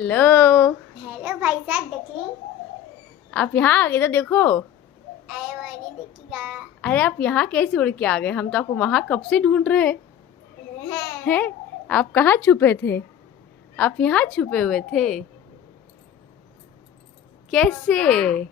Hello. Hello भाई साहब देखी। आप यहाँ आ गए तो देखो। अरे वो नहीं देखिएगा। अरे आप यहाँ कैसे उड़ के आ गए? हम तो आपको वहां कब से ढूंढ रहे हैं। आप कहाँ छुपे थे? आप यहाँ छुपे हुए थे कैसे?